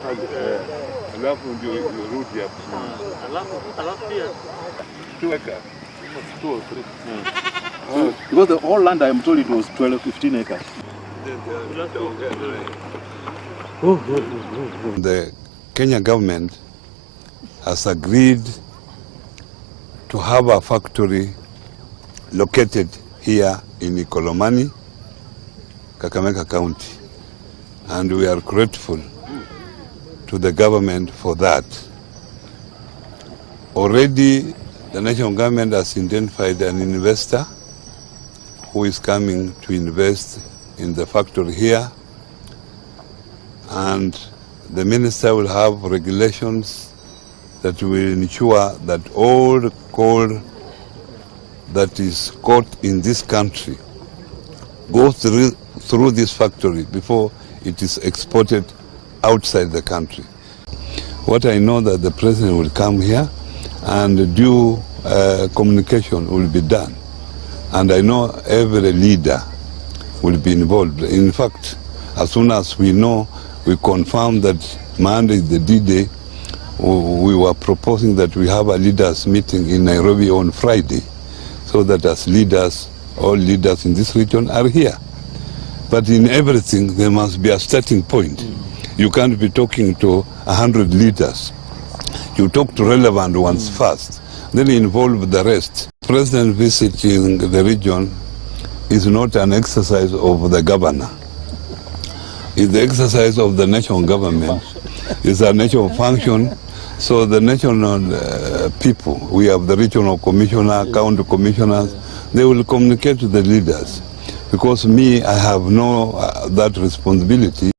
Alafu ndio rudi hapo. Alafu pia 2 acres. 2 or 3. Because the whole land I am told it was 15 acres. The Kenya government has agreed to have a factory located here in Ikolomani, Kakamega County, and we are grateful to the government for that. Already the national government has identified an investor who is coming to invest in the factory here, and the minister will have regulations that will ensure that all coal that is caught in this country goes through this factory before it is exported outside the country. What I know that the president will come here and due communication will be done. And I know every leader will be involved. In fact, as soon as we know, we confirm that Monday is the D-Day, we were proposing that we have a leaders meeting in Nairobi on Friday, so that as leaders, all leaders in this region are here. But in everything, there must be a starting point. You can't be talking to 100 leaders. You talk to relevant ones first, then involve the rest. President visiting the region is not an exercise of the governor. It's the exercise of the national government. It's a national function. So the national people, we have the regional commissioner, county commissioners, they will communicate to the leaders. Because me, I have no that responsibility.